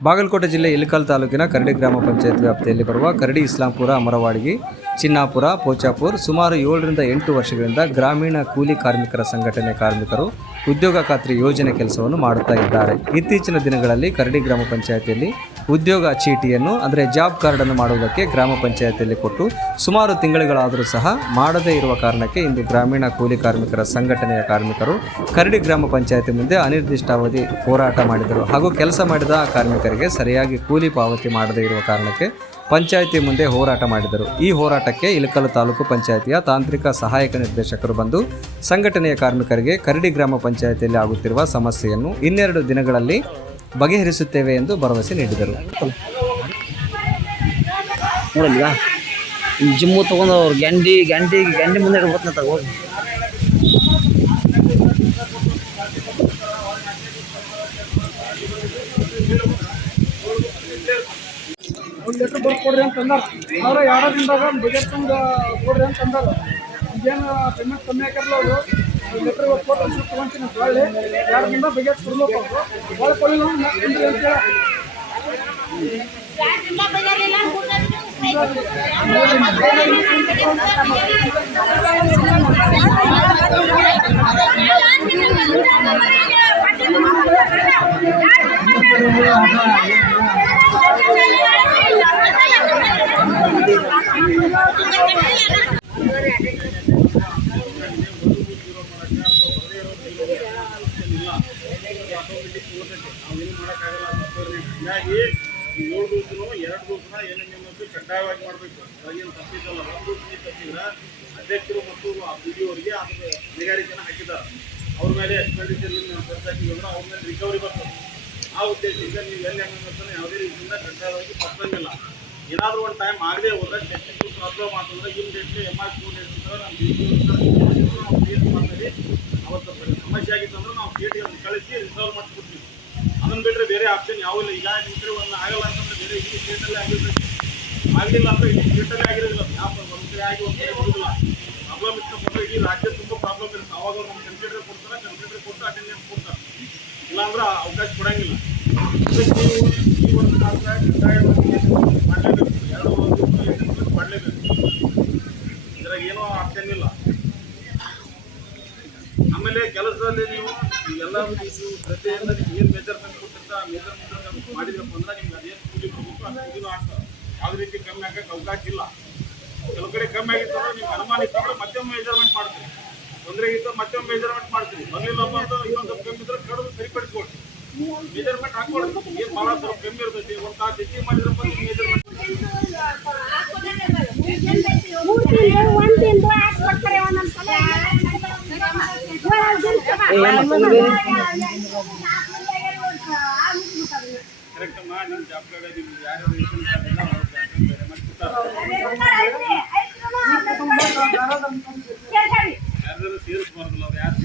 Bagalkote ಜಿಲ್ಲೆ ಇಲಕಲ್ ತಾಲೂಕಿನ ಕರಡಿ ಗ್ರಾಮ ಪಂಚಾಯತ್ ವ್ಯಾಪ್ತಿಯಲ್ಲಿ ಬರುವ ಕರಡಿ ಇಸ್ಲಾಂಪುರ ಅಮರವಾಡಿಗಿ ಚಿನ್ನಾಪುರ, ಪೋಚಾಪುರ್ ಸುಮಾರು ಏಳರಿಂದ ಎಂಟು ವರ್ಷಗಳಿಂದ ಗ್ರಾಮೀಣ ಕೂಲಿ ಕಾರ್ಮಿಕರ ಸಂಘಟನೆ ಕಾರ್ಮಿಕರು ಉದ್ಯೋಗ ಖಾತ್ರಿ ಯೋಜನೆ ಕೆಲಸವನ್ನು ಮಾಡುತ್ತಾ ಇದ್ದಾರೆ. ಇತ್ತೀಚಿನ ದಿನಗಳಲ್ಲಿ ಕರಡಿ ಗ್ರಾಮ ಪಂಚಾಯತಿಯಲ್ಲಿ ಉದ್ಯೋಗ ಚೀಟಿಯನ್ನು, ಅಂದರೆ ಜಾಬ್ ಕಾರ್ಡನ್ನು ಮಾಡುವುದಕ್ಕೆ ಗ್ರಾಮ ಪಂಚಾಯತಿಯಲ್ಲಿ ಕೊಟ್ಟು ಸುಮಾರು ತಿಂಗಳುಗಳಾದರೂ ಸಹ ಮಾಡದೇ ಇರುವ ಕಾರಣಕ್ಕೆ ಇಂದು ಗ್ರಾಮೀಣ ಕೂಲಿ ಕಾರ್ಮಿಕರ ಸಂಘಟನೆಯ ಕಾರ್ಮಿಕರು ಕರಡಿ ಗ್ರಾಮ ಪಂಚಾಯತಿ ಮುಂದೆ ಅನಿರ್ದಿಷ್ಟಾವಧಿ ಹೋರಾಟ ಮಾಡಿದರು. ಹಾಗೂ ಕೆಲಸ ಮಾಡಿದ ಕಾರ್ಮಿಕರಿಗೆ ಸರಿಯಾಗಿ ಕೂಲಿ ಪಾವತಿ ಮಾಡದೇ ಇರುವ ಕಾರಣಕ್ಕೆ ಪಂಚಾಯಿತಿ ಮುಂದೆ ಹೋರಾಟ ಮಾಡಿದರು. ಈ ಹೋರಾಟಕ್ಕೆ ಇಲಕಲ್ ತಾಲೂಕು ಪಂಚಾಯಿತಿಯ ತಾಂತ್ರಿಕ ಸಹಾಯಕ ನಿರ್ದೇಶಕರು ಬಂದು ಸಂಘಟನೆಯ ಕಾರ್ಮಿಕರಿಗೆ ಕರಡಿ ಗ್ರಾಮ ಪಂಚಾಯಿತಿಯಲ್ಲಿ ಆಗುತ್ತಿರುವ ಸಮಸ್ಯೆಯನ್ನು ಇನ್ನೆರಡು ದಿನಗಳಲ್ಲಿ ಬಗೆಹರಿಸುತ್ತೇವೆ ಎಂದು ಭರವಸೆ ನೀಡಿದರು. ನೋಡಲ್ವಾ ಜಿಮ್ಮು ತಗೊಂಡು ಅವ್ರು ಗ್ಯಾಂಡಿ ಗ್ಯಾಂಡಿ ಗ್ಯಾಂಡಿ ಮುಂದೆ ಇಡ್ಬೋತ್ನ ಹೋಗಿ ಒಂದು ಲೆಟ್ರ್ ಬರ್ದು ಕೊಡ್ರಿ ಅಂತ ಆದ್ರೆ ಎರಡು ದಿನದಾಗ ಬಜೆಟ್ ತಂದು ಕೊಡ್ರಿ ಅಂತಂದಾರ. ಇದೇನು ಪೇಮೆಂಟ್ ಕಮ್ಮಿ ಹಾಕಿರಲ್ಲ ಅವರು. ಲೆಟ್ರ್ ಕೊಟ್ಟು ಅನ್ಸುತ್ತೆ ತೊಗೊಂತೀನಿ ಅಂತ ಹೊಳ್ಳಿ ಎರಡು ಕೊಡ್ಬೇಕು ಅವರು ಮತ್ತೆ ತಿಂದ್ರಿ ಅಂತ ಹೇಳಿ ಹೀಗಾಗಿ ಈ ಏಳು ದಿವಸನೂ ಎರಡು ದಿವಸನ ಏನೇನು ಕಡ್ಡಾಯವಾಗಿ ಮಾಡಬೇಕು ಏನು ತಪ್ಪಿದ್ದಲ್ಲ ಒಂದು ದಿವಸ ತಪ್ಪಿದ್ರೆ ಅಧ್ಯಕ್ಷರು ಮತ್ತು ಆ ಪಿ ಡಿ ಅವರಿಗೆ ಅದಕ್ಕೆ ಹೊಣೆಗಾರಿಕೆನ ಹಾಕಿದ್ದಾರೆ. ಅವ್ರ ಮೇಲೆ ಎಕ್ಸ್ಪೆಂಡಿಚರ್ ಖರ್ಚಾಕಿವಿ ಅಂದ್ರೆ ಅವ್ರ ಮೇಲೆ ರಿಕವರಿ ಬರ್ತದೆ. ಆ ಉದ್ದೇಶದಿಂದ ನೀವು ಎಲ್ಲಿ ಹೆಂಗೆ ಯಾವುದೇ ರೀತಿಯಿಂದ ಕಡ್ಡಾಯವಾಗಿ ತಪ್ಪಂಗಿಲ್ಲ ಏನಾದರೂ ಒಂದು ಟೈಮ್ ಆಗದೆ ಹೋದ್ರೆ technical problem ಆಗ್ತಂದ್ರೆ immediately M R two days ನಮ್ಮ ನಾವು ಅವತ್ತು ಸಮಸ್ಯೆ ಆಗಿತ್ತು ಅಂದ್ರೆ ನಾವು ಟಿ ಅದನ್ನು ಕಳಿಸಿ ರಿಸಾಲ್ವ್ ಮಾಡಿಸ್ಬಿಡ್ತೀವಿ ಅದನ್ನ ಬಿಟ್ಟರೆ ಬೇರೆ ಆಪ್ಷನ್ ಯಾವ ಇಲ್ಲ. ಈಗ ನಿಂತರೆ ಒಂದು ಆಗಲ್ಲ ಅಂತಂದ್ರೆ ಬೇರೆ ಇಡೀ ಸ್ಟೇಟಲ್ಲೇ ಆಗಿರ್ತೈತಿ ಆಗಲಿಲ್ಲ ಅಂದ್ರೆ ಇಡೀ ಸ್ಟೇಟಲ್ಲೇ ಆಗಿರೋದಿಲ್ಲ. ಯಾವ ಒಂದು ಕಡೆ ಆಗಿ ಒಂದು ಕಡೆ ಬರೋದಿಲ್ಲ ಪ್ರಾಬ್ಲಮ್ ಇಟ್ಕೊಂಡ್ರೆ ಇಡೀ ರಾಜ್ಯ ತುಂಬ ಪ್ರಾಬ್ಲಮ್ ಇರುತ್ತೆ ಅವಾಗ ಅವ್ರು ನಮ್ಮ ಕನ್ಸಿಡರ್ ಕೊಡ್ತಾರೆ ಕನ್ಸಿಡರ್ ಕೊಟ್ಟು ಅಟೆಂಡೆನ್ಸ್ ಕೊಡ್ತಾರೆ ಇಲ್ಲಾಂದ್ರೆ ಅವಕಾಶ ಕೊಡಂಗಿಲ್ಲ ಮಾಡಲೇಬೇಕು ಎರಡು ಮಾಡಲೇಬೇಕು ಇದ್ರಾಗ ಏನೋ ಆಪ್ಷನ್ ಇಲ್ಲ ಆಮೇಲೆ ಕೆಲಸದಲ್ಲಿ ನೀವು ಎಲ್ಲ ನೀವು ಶ್ರದ್ಧೆಯಿಂದ ನೀವು ಏನು ಮೆಜರ್ಮೆಂಟ್ ಕೊಟ್ಟಿರ್ತ ಆ ಮೆಜರ್ಮೆಂಟ್ ಮಾಡಿದ್ರಪ್ಪ ಅಂದ್ರೆ ನಿಮ್ಗೆ ಅದೇನು ಕೂಲಿ ಬರಬೇಕು ಆ ಕೂಲಿನೂ ಆಗ್ತದೆ ಯಾವುದೇ ರೀತಿ ಕಮ್ಮಿ ಆಗಕ್ಕೆ ಅವಕಾಶ ಇಲ್ಲ ಕೆಲವು ಕಡೆ ಕಮ್ಮಿ ಆಗಿತ್ತು ಅಂದ್ರೆ ನಿಮ್ಗೆ ಅನುಮಾನ ಇತ್ತು ಅಂದ್ರೆ ಮತ್ತೊಮ್ಮೆ ಮೆಜರ್ಮೆಂಟ್ ಮಾಡ್ತೀರಿ ತೊಂದರೆ ಇತ್ತು ಮತ್ತೊಮ್ಮೆ ಮೆಜರ್ಮೆಂಟ್ ಮಾಡ್ತೀವಿ. ಬರ್ಲಿಲ್ಲಪ್ಪ ಅಂತ ಇನ್ನೊಂದು ಸ್ವಲ್ಪ ಕಮ್ಮಿ ಇದ್ರೆ ಕಡಿದು ಸರಿಪಡಿಸ್ಕೊಡ್ತೀವಿ ಮೆಜರ್ಮೆಂಟ್ ಹಾಕೊಳ್ಬೇಕು ಏನು ಭಾಳ ಸ್ವಲ್ಪ ಕಮ್ಮಿ ಇರ್ತೈತಿ. ಒಂದು ತಾಸು ಹೆಚ್ಚಿಗೆ ಮಾಡಿದ್ರಪ್ಪ ನೀವು ಮೆಜರ್ಮೆಂಟ್ ಮೂರು ತಿಂಗಳು ಒಂದು ತಿಂಗಳು ಹಾಕಿ ಕೊಡ್ತಾರೆ ಒಂದೊಂದು ಸಲ ಏ, ಏನು ಕರೆಕ್ಟ್ ಅಮ್ಮ ನಿಮ್ಮ ಜಾಬ್ ಕಾರ್ಡ್ ನಿಮ್ಗೆ ಯಾರ್ಯಾರು ರೇಷನ್ ಕಾರ್ಡ್ ಇಲ್ಲ ಅವ್ರ ಜಾಬ್ ಕಾರ್ಡ್ ಬೇರೆ ಮಾಡಿ ಕೊಡ್ತಾರೆ ಯಾರ್ಯಾರು ಸೇರಿಸ್ಬಾರ್ದಲ್ಲ ಅವ್ರು ಯಾರು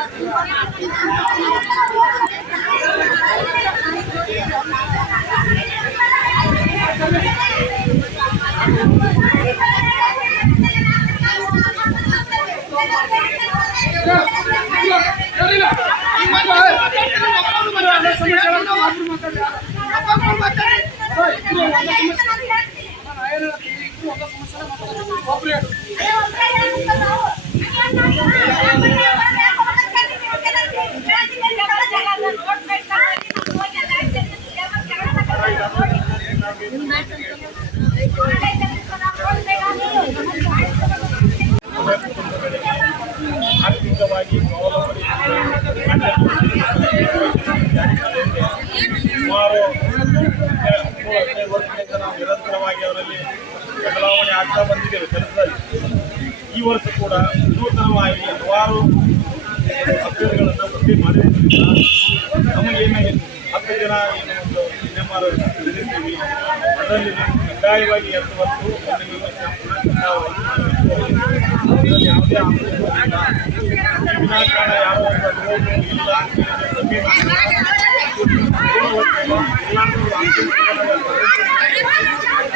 ಆರ್ಥಿಕವಾಗಿ ಕೂಡ ನೂತನವಾಗಿ ಹಲವಾರು ಅಭ್ಯರ್ಥಿಗಳನ್ನು ಭರ್ತಿ ಮಾಡಿರೋದ್ರಿಂದ ನಮಗೇನಾಗಿದೆ ಹತ್ತು ಜನ ಏನು ಒಂದು ನೇಮಾರು ತಿಳಿದಿರ್ತೀವಿ ಅದರಲ್ಲಿ ಕಡ್ಡಾಯವಾಗಿ ಎರಡು ಹೊತ್ತು ಒಂದು ನಿಮಿಷ ಯಾವುದೇ ಆಂದೋಲನ ಇಲ್ಲ ವಿನಾಕಾರಣ ಯಾರೋ ಒಬ್ಬ ರೋಗಿ ಇಲ್ಲ ಅಂತೇಳಿ ಕಮ್ಮಿ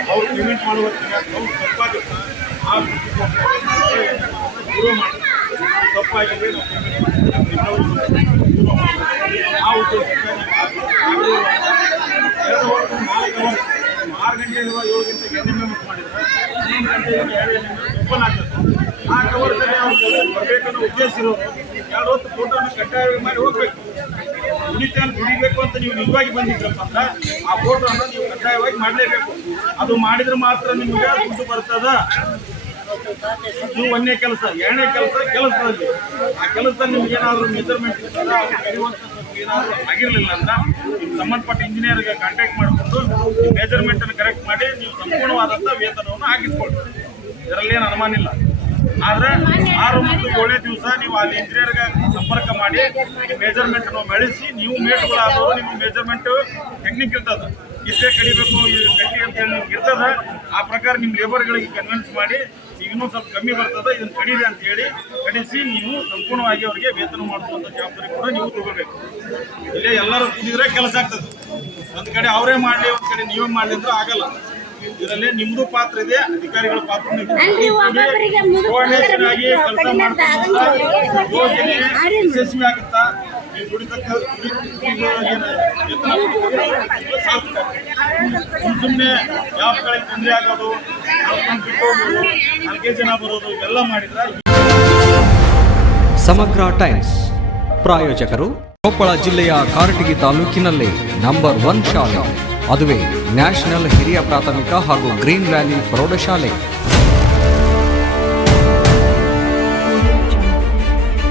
ಅವ್ರು ಪೇಮೆಂಟ್ ಮಾಡುವ ಅವ್ರು ತಪ್ಪಾಗುತ್ತೆ ಆ ತಪ್ಪಾಗಿದೆ. ಆ ಎರಡು ವರ್ಷ ನಾಲ್ಕು ವರ್ಷ ಆರು ಗಂಟೆ ಇರುವ ಏಳು ಗಂಟೆಗೆ ಎಂ ಮಾಡಿದ್ರೆ ಓಪನ್ ಆಗ್ತದೆ ಆ ಅವ್ರು ಬರಬೇಕನ್ನೋ ಉದ್ದೇಶ ಇರೋದು ಎರಡು ಹೊತ್ತು ಫೋಟೋನ ಕಡ್ಡಾಯವಾಗಿ ಮಾಡಿ ಹೋಗ್ಬೇಕು ದುಡಿತಾನೆ ದುಡಿಬೇಕು ಅಂತ ನೀವು ನಿಜವಾಗಿ ಬಂದಿದ್ರಪ್ಪ ಅಂದ್ರೆ ಆ ಫೋಟೋನ ನೀವು ಕಡ್ಡಾಯವಾಗಿ ಮಾಡಲೇಬೇಕು ಅದು ಮಾಡಿದ್ರೆ ಮಾತ್ರ ನಿಮಗೆ ದುಡ್ಡು ಬರ್ತದ ಇದು ಒಂದನೇ ಕೆಲಸ, ಎರಡನೇ ಕೆಲಸ ಕೆಲಸದಲ್ಲಿ. ಆ ಕೆಲಸದಲ್ಲಿ ನಿಮ್ಗೆ ಏನಾದರೂ ಮೆಜರ್ಮೆಂಟ್ ಏನಾದರೂ ಆಗಿರಲಿಲ್ಲ ಅಂತ ನೀವು ಸಂಬಂಧಪಟ್ಟ ಇಂಜಿನಿಯರ್ಗೆ ಕಾಂಟ್ಯಾಕ್ಟ್ ಮಾಡಿಕೊಂಡು ಮೆಜರ್ಮೆಂಟ್ ಅನ್ನು ಕರೆಕ್ಟ್ ಮಾಡಿ ನೀವು ಸಂಪೂರ್ಣವಾದಂಥ ವೇತನವನ್ನು ಹಾಕಿಸ್ಕೊಳ್ರಿ. ಇದರಲ್ಲಿ ಏನು ಅನುಮಾನ ಇಲ್ಲ. ಆದ್ರೆ ಆರು ಮತ್ತು ಏಳನೇ ದಿವಸ ನೀವು ಅಲ್ಲಿ ಇಂಜಿನಿಯರ್ಗೆ ಸಂಪರ್ಕ ಮಾಡಿ ಮೆಜರ್ಮೆಂಟ್ ಬೆಳೆಸಿ ನೀವು ಮೇಟ್ಗಳಾದವರು ನಿಮ್ಮ ಮೆಜರ್ಮೆಂಟ್ ಟೆಕ್ನಿಕ್ ಇರ್ತದೆ ಇಷ್ಟೇ ಕಡಿಬೇಕು ಈ ಗಟ್ಟಿ ಅಂತ ಹೇಳಿ ನಿಮ್ಗೆ ಇರ್ತದೆ. ಆ ಪ್ರಕಾರ ನಿಮ್ಮ ಲೇಬರ್ಗಳಿಗೆ ಕನ್ವಿನ್ಸ್ ಮಾಡಿ ಇನ್ನೂ ಸ್ವಲ್ಪ ಕಮ್ಮಿ ಬರ್ತದೆ ಇದನ್ನು ಕಡೀರಿ ಅಂತ ಹೇಳಿ ಕಡಿಸಿ ನೀವು ಸಂಪೂರ್ಣವಾಗಿ ಅವರಿಗೆ ವೇತನ ಮಾಡಿಸುವಂಥ ಜವಾಬ್ದಾರಿ ಕೂಡ ನೀವು ತಗೋಬೇಕು. ಇಲ್ಲೇ ಎಲ್ಲರೂ ಕೂಡಿದ್ರೆ ಕೆಲಸ ಆಗ್ತದೆ. ಒಂದು ಕಡೆ ಅವರೇ ಮಾಡಲಿ ಒಂದು ಕಡೆ ನೀವೇ ಮಾಡಲಿ ಅಂದ್ರೆ ಆಗಲ್ಲ. ಇದರಲ್ಲಿ ನಿಮ್ದು ಪಾತ್ರ ಇದೆ ಅಧಿಕಾರಿಗಳ ಪಾತ್ರ. ಯೋಜನೆ ಯಶಸ್ವಿ ಆಗುತ್ತಾ? ನೀವು ಯಾವ ಕಡೆ ತೊಂದರೆ ಆಗೋದು ನಾಲ್ಕೇ ಜನ ಬರೋದು, ಇವೆಲ್ಲ ಮಾಡಿದ್ರೆ ಸಮಗ್ರ ಟೈಮ್ಸ್. ಪ್ರಾಯೋಜಕರು ಕೊಪ್ಪಳ ಜಿಲ್ಲೆಯ ಕಾರಟಗಿ ತಾಲೂಕಿನಲ್ಲಿ ನಂಬರ್ ಒನ್ ಶಾಲೆ, ಅದುವೇ ನ್ಯಾಷನಲ್ ಹಿರಿಯ ಪ್ರಾಥಮಿಕ ಹಾಗೂ ಗ್ರೀನ್ ವ್ಯಾಲಿ ಪ್ರೌಢಶಾಲೆ.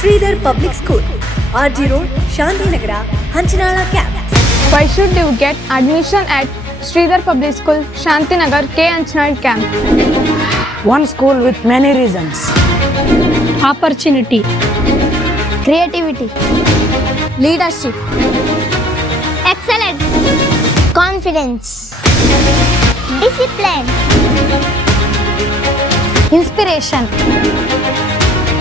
Sridhar public school RG road Shantinagar Hanchanal camp Why should you get admission at Sridhar Public School, Shantinagar, K. Anchal Camp? One school with many reasons. opportunity creativity, leadership, excellence, confidence, discipline, inspiration,